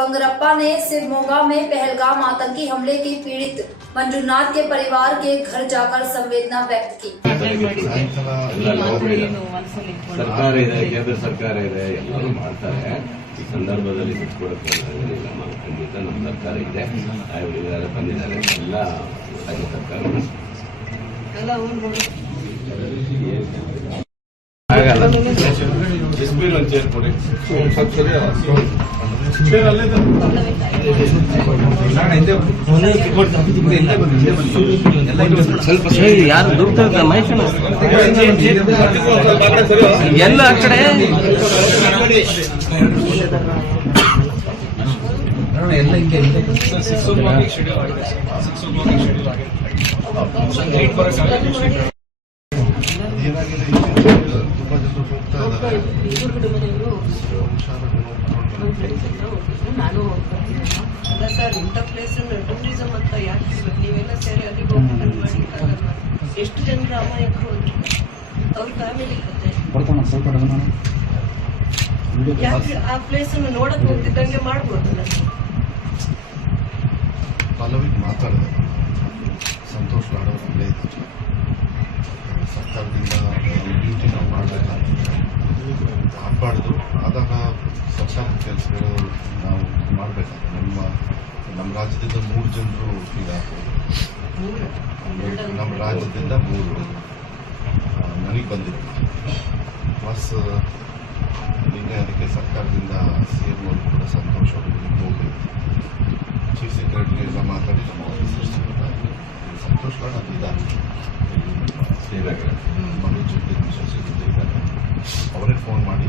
बंगरप्पा ने शिवमोगा में पहलगाम आतंकी हमले की पीड़ित मंजूनाथ के परिवार के घर जाकर संवेदना व्यक्त की। ಸರ್ಕಾರ ಇದೆ, ಕೇಂದ್ರ ಸರ್ಕಾರ ಇದೆ, ಎಲ್ಲರೂ ಮಾಡ್ತಾರೆ. ಈ ಸಂದರ್ಭದಲ್ಲಿ ಬಿಟ್ಕೊಡಕ್ಕೆ ಖಂಡಿತ ನಮ್ಮ ಸರ್ಕಾರ ಇದೆ, ಬಂದಿದ್ದಾರೆ ಎಲ್ಲ ರಾಜ್ಯ ಸರ್ಕಾರ ಆಗಲ್ಲ. ಎಸ್ಪಿ ಒಂದು ಚೇರ್ ಕೊಡಿ. ಸ್ವಲ್ಪ ಯಾರು ದುಡ್ಡು ಮೈಸೂರು ಎಲ್ಲ ಆ ಕಡೆ ಎಲ್ಲ ಹಿಂಗೆ ನಾನು ಅಲ್ಲ ಸರ್, ಇಂಥ ಪ್ಲೇಸ್ ಟೂರಿಸಂ ಅಂತ ಯಾಕೆ ನೀವೆಲ್ಲ ಸೇರಿ ಅದಕ್ಕೆ ಹೋಗ್ಬಿಟ್ಟು ಎಷ್ಟು ಜನರ ಅಮಾಯಕರು ಹೋದ್ರು, ಅವ್ರ ಫ್ಯಾಮಿಲಿ ಕತೆ ಯಾಕೆ ಆ ಪ್ಲೇಸ್ ಅನ್ನು ನೋಡಕ್ ಹೋಗ್ತಿದ್ದಂಗೆ ಮಾಡ್ಬೋದಲ್ಲ. ಪಲ್ಲವಿ ಮಾತಾಡಿದೆ, ಸಂತೋಷ್ ಲಾಡ್ ಅವರಲ್ಲೇ ಇದ್ದಾರೆ. ಸರ್ಕಾರದಿಂದ ಡ್ಯೂಟಿ ನಾವು ಮಾಡಬೇಕಾಗ್ತದೆ, ಆಗಬಾರ್ದು. ಆದಾಗ ಸರ್ಕಾರದ ಕೆಲಸಗಳು ನಾವು ಮಾಡಬೇಕಾಗ್ತದೆ. ನಮ್ಮ ರಾಜ್ಯದಿಂದ 3 ಜನರು ಇದಾಗ್ಬೋದು. ನಮ್ಮ ರಾಜ್ಯದಿಂದ 3 ನನಗೆ ಬಂದಿದೆ. ಪ್ಲಸ್ ನಿನ್ನೆ ಅದಕ್ಕೆ ಸರ್ಕಾರದಿಂದ CM ಅವರು ಕೂಡ ಸಂತೋಷ್ ಅವರಿಗೆ ಹೋಗಿ ಚೀಫ್ ಸೆಕ್ರೆಟರಿ ಎಲ್ಲ ಮಾತಾಡಿ ನಮ್ಮ ಆಫೀಸರ್ಸ್ ಸಂತೋಷ್ ಲಾಡ್ ಅದು ಇದ್ದಾರೆ, ಮನೋಜ್ ಜೊತೆ ಇದ್ದಾರೆ. ಅವರೇ ಫೋನ್ ಮಾಡಿ